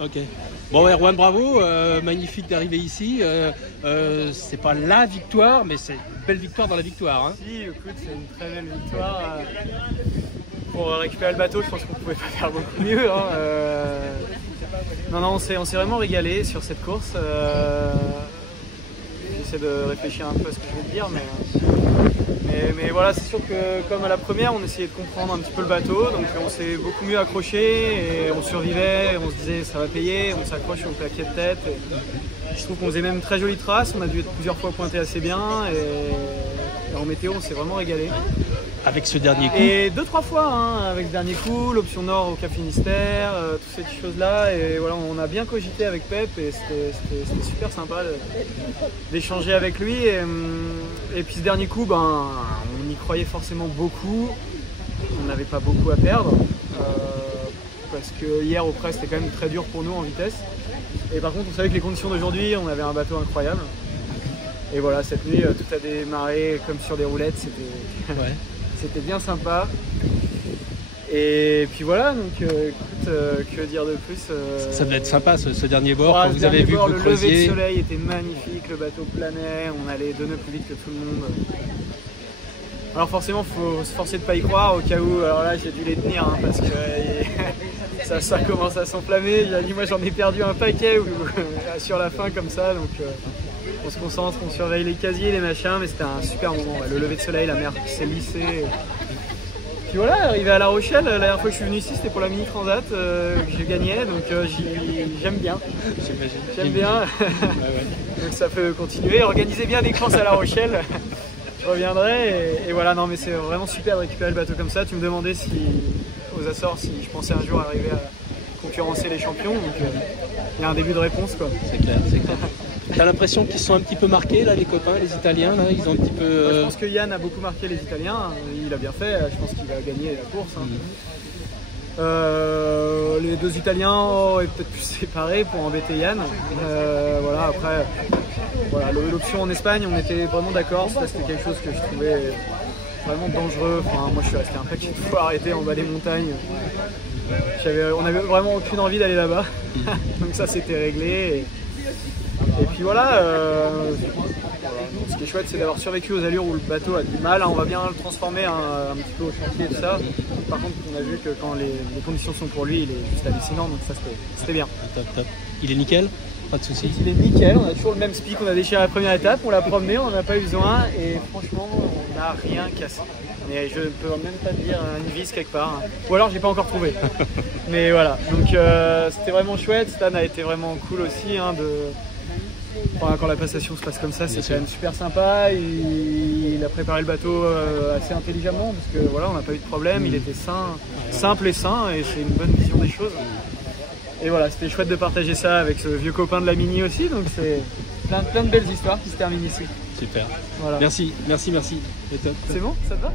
Ok. Bon, Erwan, bravo, magnifique d'arriver ici. C'est pas la victoire, mais c'est une belle victoire dans la victoire. Hein. Si, écoute, c'est une très belle victoire. Pour récupérer le bateau, je pense qu'on pouvait pas faire beaucoup mieux. Hein. Non, on s'est vraiment régalé sur cette course. J'essaie de réfléchir un peu à ce que je vais te dire, mais voilà, c'est sûr que comme à la première, on essayait de comprendre un petit peu le bateau, donc on s'est beaucoup mieux accroché et on survivait, on se disait ça va payer, on s'accroche, on claquait de tête. Je trouve qu'on faisait même une très jolie trace, on a dû être plusieurs fois pointé assez bien et en météo, on s'est vraiment régalé. Avec ce dernier coup. Et 2-3 fois hein, avec ce dernier coup, l'option nord au Cap Finistère, toutes ces choses-là. Et voilà, on a bien cogité avec Pep et c'était super sympa d'échanger avec lui. Et puis ce dernier coup, on y croyait forcément beaucoup. On n'avait pas beaucoup à perdre. Parce que hier au près, c'était quand même très dur pour nous en vitesse. Et par contre, on savait que les conditions d'aujourd'hui, on avait un bateau incroyable. Et voilà, cette nuit, tout a démarré comme sur des roulettes. C'était... Ouais. C'était bien sympa. Et puis voilà, donc écoute, que dire de plus Ça devait être sympa ce dernier bord, quand vous avez vu que vous le creusiez. lever de soleil était magnifique, le bateau planait, on allait 2 nœuds plus vite que tout le monde. Alors forcément, il faut se forcer de pas y croire au cas où, alors là j'ai dû les tenir hein, parce que ça commence à s'enflammer. J'ai dit moi j'en ai perdu un paquet sur la fin comme ça, donc on se concentre, on surveille les casiers, les machins, mais c'était un super moment. Ouais. Le lever de soleil, la mer qui s'est lissée. Puis voilà, arrivé à La Rochelle, la dernière fois que je suis venu ici, c'était pour la mini transat que j'ai gagné, donc j'aime bien. J'aime bien. Ouais. Donc ça peut continuer. Organisez bien des courses à La Rochelle. Je reviendrai et voilà, non mais c'est vraiment super de récupérer le bateau comme ça. Tu me demandais aux Açores si je pensais un jour arriver à concurrencer les champions, donc il y a un début de réponse quoi. C'est clair, c'est clair. T'as l'impression qu'ils sont un petit peu marqués là, les copains, les Italiens là, ils ont un petit peu. Je pense que Yann a beaucoup marqué les Italiens, il a bien fait, je pense qu'il va gagner la course. Hein. Les 2 Italiens auraient peut-être pu se séparer pour embêter Yann. Voilà, après, voilà, l'option en Espagne, on était vraiment d'accord, c'était quelque chose que je trouvais vraiment dangereux. Enfin, moi je suis resté un paquet de fois arrêté en bas des montagnes. On n'avait vraiment aucune envie d'aller là-bas, donc ça c'était réglé. Et puis voilà, ce qui est chouette c'est d'avoir survécu aux allures où le bateau a du mal, on va bien le transformer un petit peu au chantier et tout ça. Par contre on a vu que quand les conditions sont pour lui, il est juste hallucinant, donc ça c'était bien. Top. Il est nickel, pas de soucis. Il est nickel, on a toujours le même speed qu'on a déchiré à la première étape, on l'a promené, on n'a pas eu besoin et franchement on n'a rien cassé. Mais je ne peux même pas te dire une vis quelque part, hein. Ou alors j'ai pas encore trouvé. Mais voilà, donc c'était vraiment chouette, Stan a été vraiment cool aussi hein, Enfin, quand la passation se passe comme ça, c'est quand même super sympa. Il a préparé le bateau assez intelligemment parce que voilà, on n'a pas eu de problème. Il était simple et sain, et c'est une bonne vision des choses. Et voilà, c'était chouette de partager ça avec ce vieux copain de la Mini aussi. Donc c'est plein de belles histoires qui se terminent ici. Super. Voilà. Merci. C'est bon, ça te va?